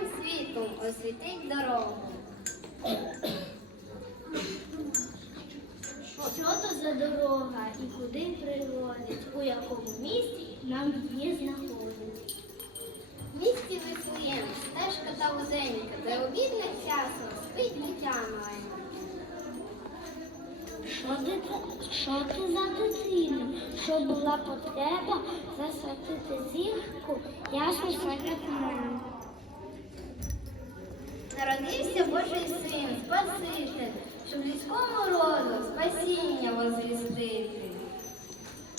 Світлом освітить дорогу. Що то за дорога і куди приводить, у якому місті нам її знаходить? В місті Вифлеєм, стежка та вузенька, де у бідних часом спить дитя має. Що ти, що ти за дитина? Що була потреба засвятити зірку ясно серед мене? Народився Божий син, Спаситель, щоб людському роду спасіння возвістити.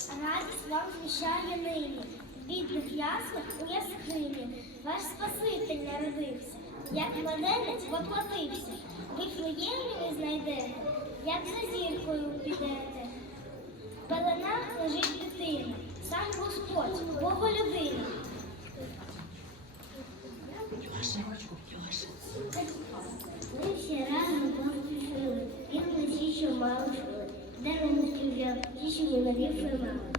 Радість вам звіщає нині, бідних яслах у яскині. Ваш Спаситель народився, як младенець воплотився. Ви Вифлеємі ви знайдете, як за зіркою підете. В пеленах лежить дитина, сам Господь, Боголюбина. 是你们的分吗？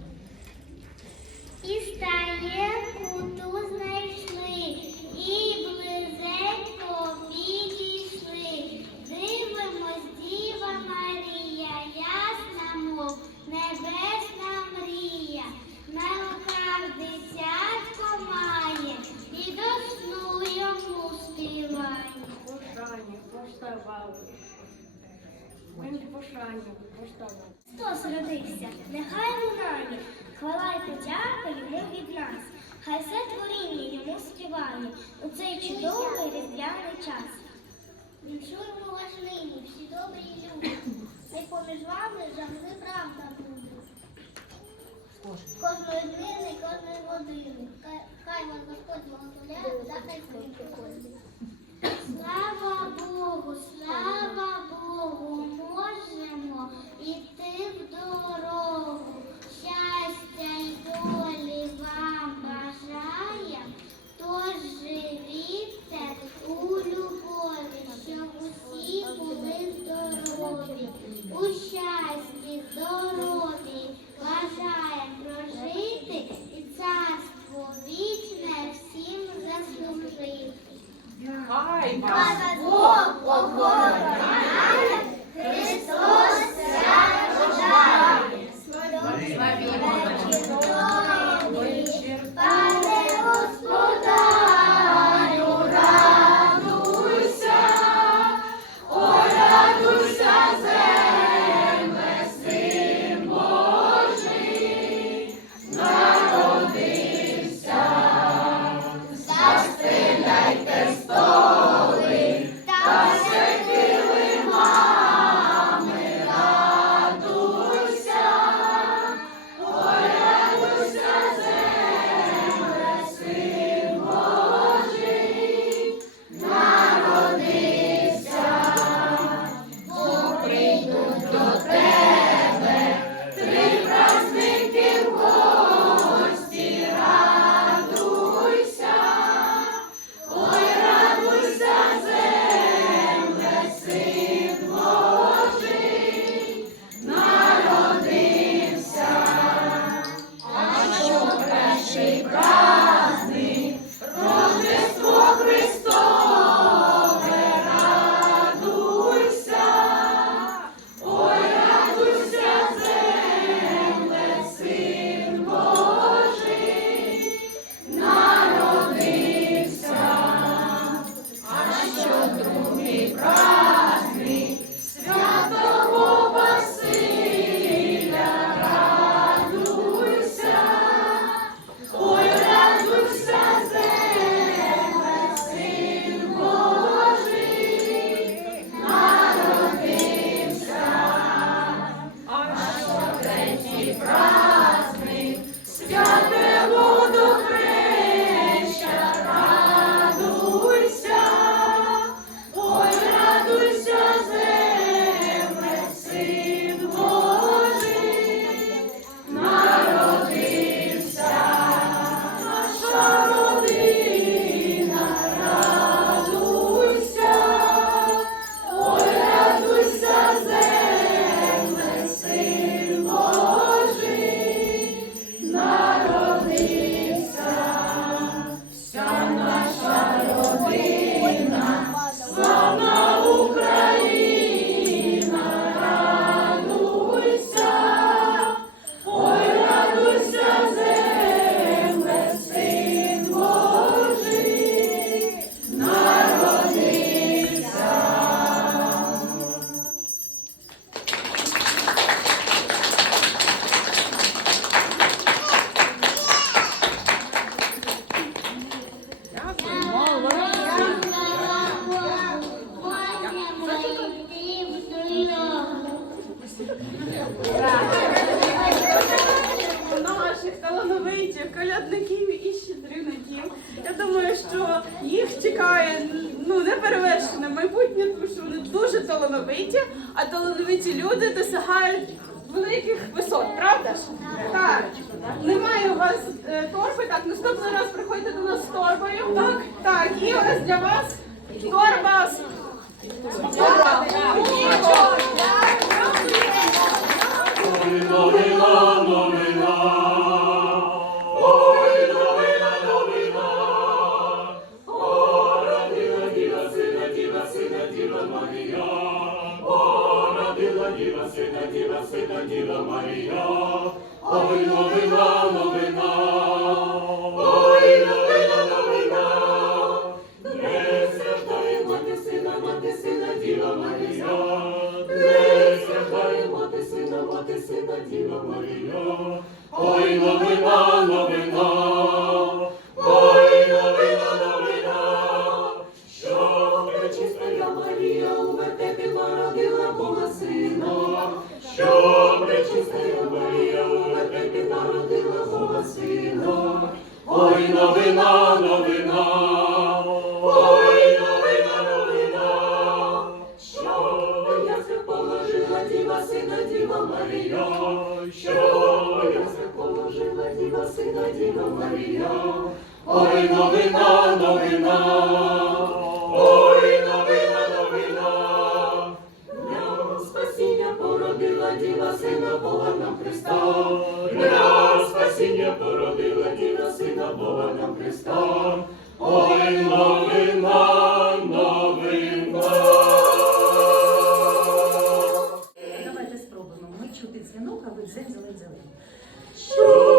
Кожної днини, кожної години. Хай- вас Господь благословляє, та хай. Слава Богу, слава Богу, можемо йти в дорогу. Марія, О, родила діва, сина, діва, сина, діва Марія, ой новина, новина, ой новина, новина, не страждає мати сина, мати сина, діва Марія, не страждає мати сина, мати сина, діва Марія, ой новина, новина. новина, новина, ой, новина, новина, що я положила діва, сина, діва Марія, що я положила діва, сина, діва Марія, ой, новина, новина. Діва сина Бога нам Христа, для спасіння породила діва. Спасибо Богом Христом, ой новина, новина. Давайте спробуємо. Ми чути дзвінок, а ви дзень зелень зелень.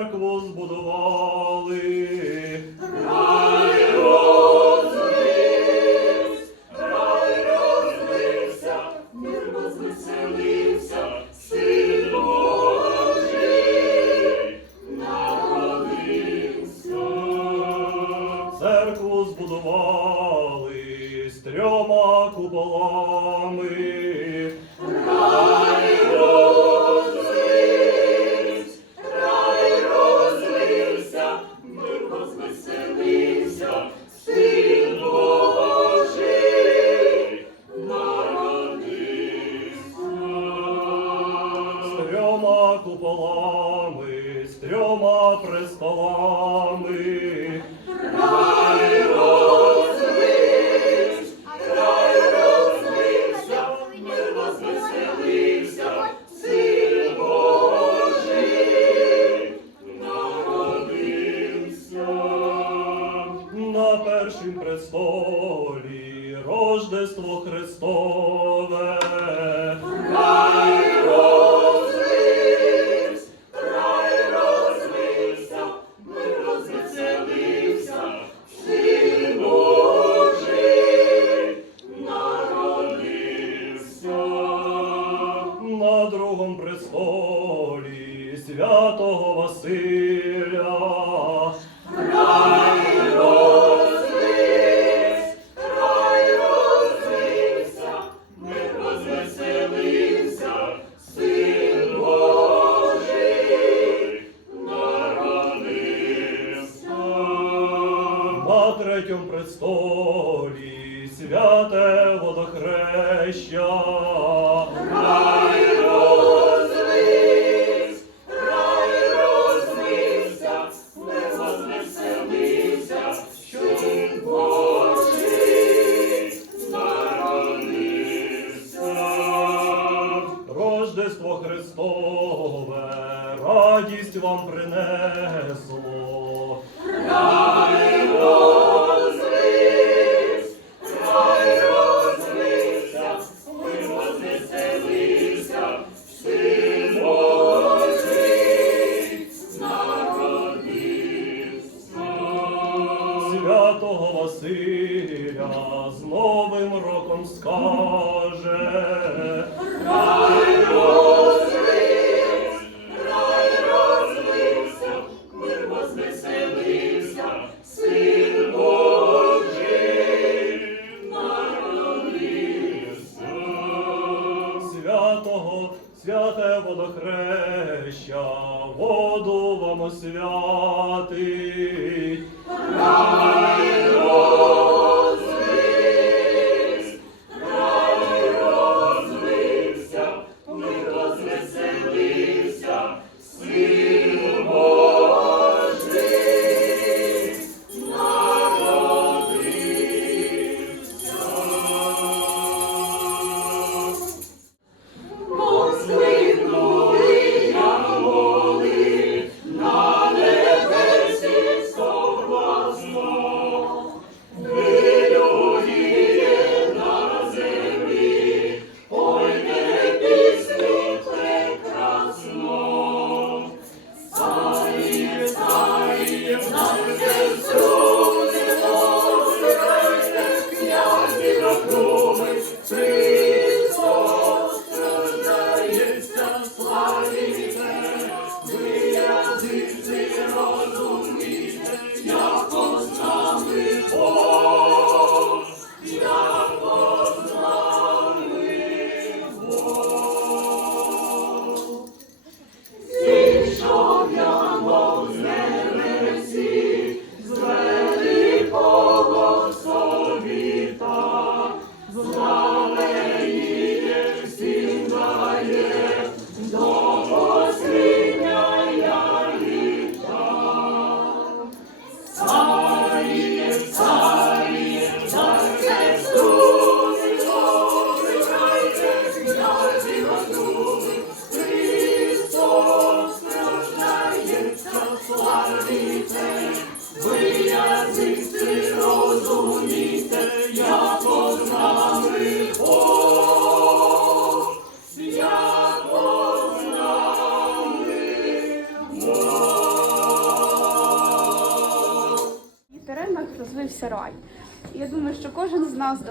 церкву збудував. на третьому престолі святе водохреща. Рай,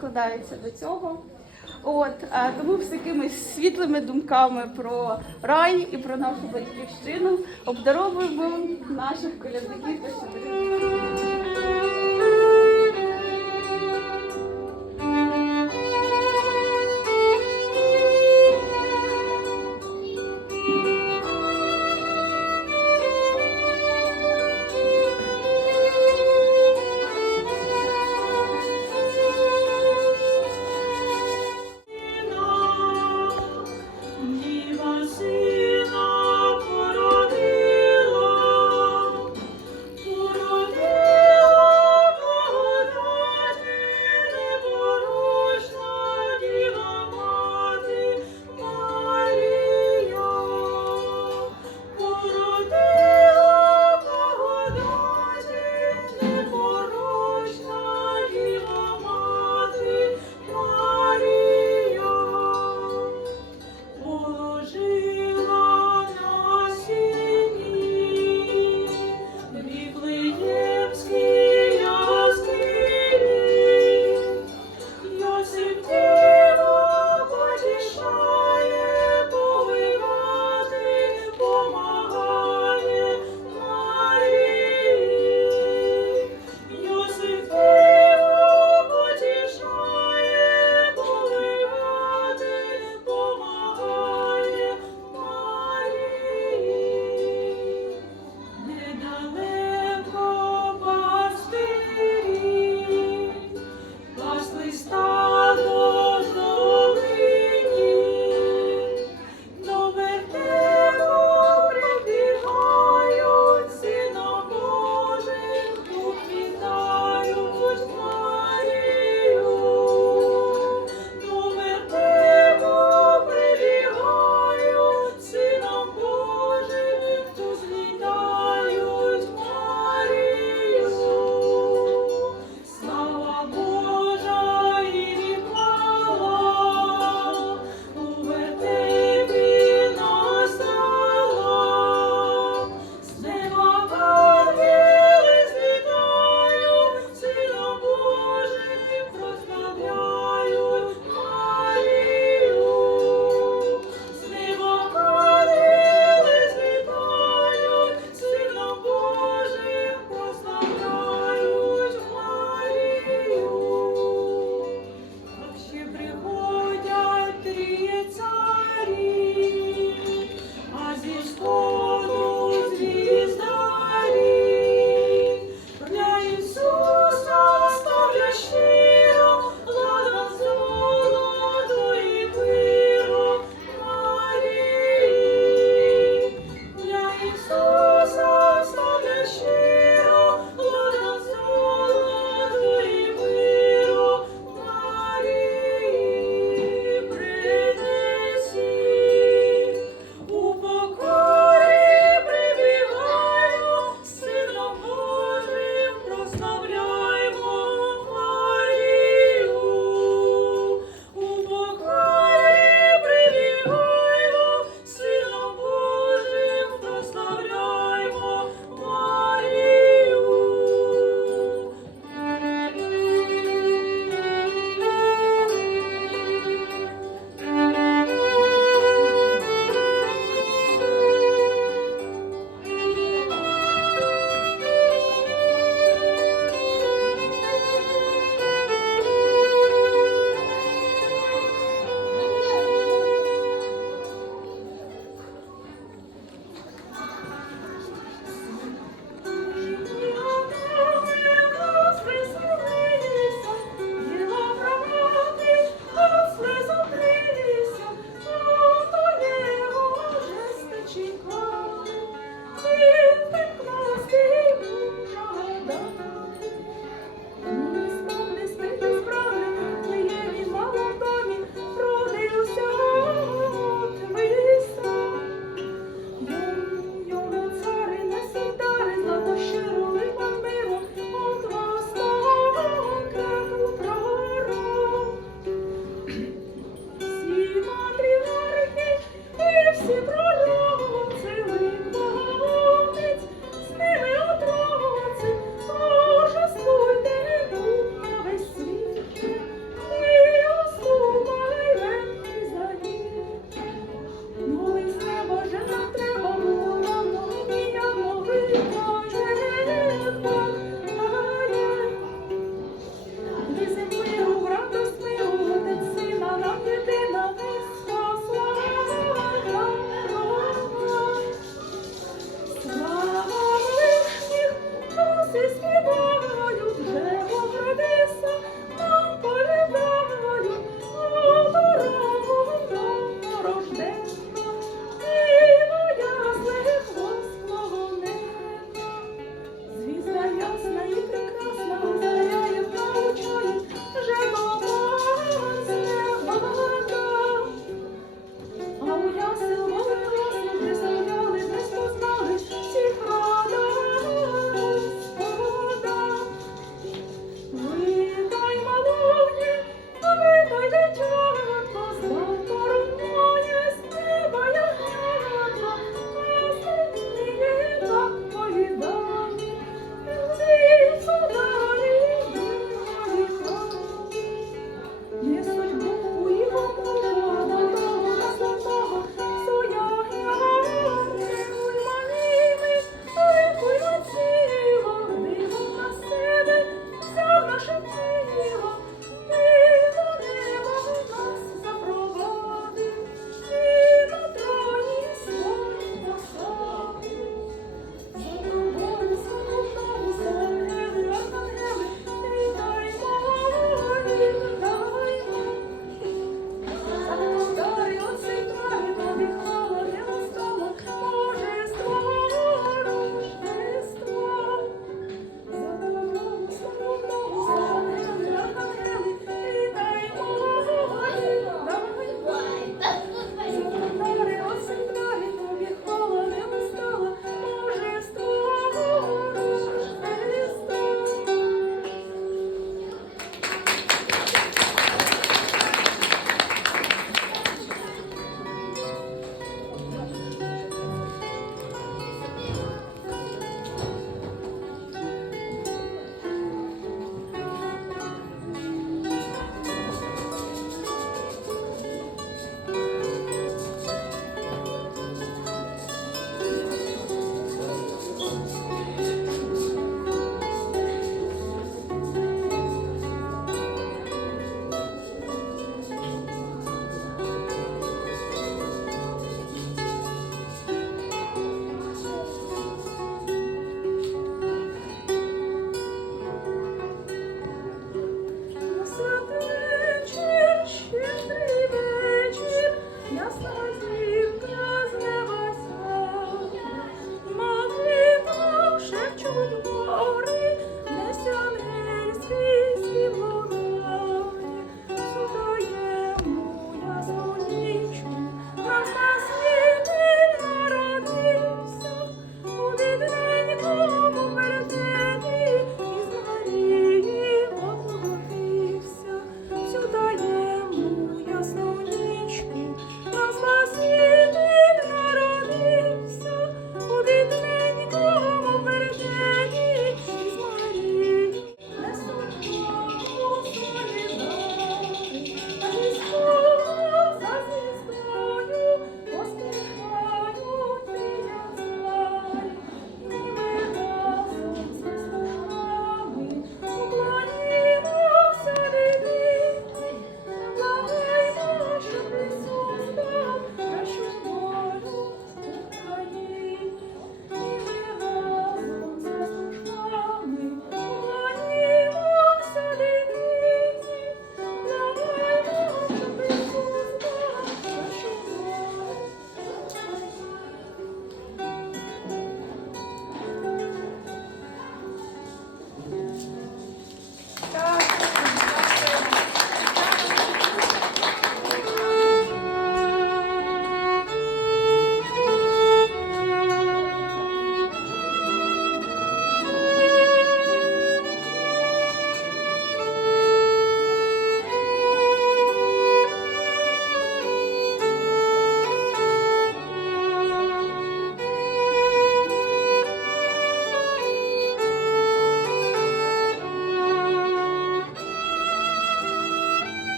прикладаються до цього. От тому з такими світлими думками про рай і про нашу батьківщину обдаровуємо наших колядників та щодо.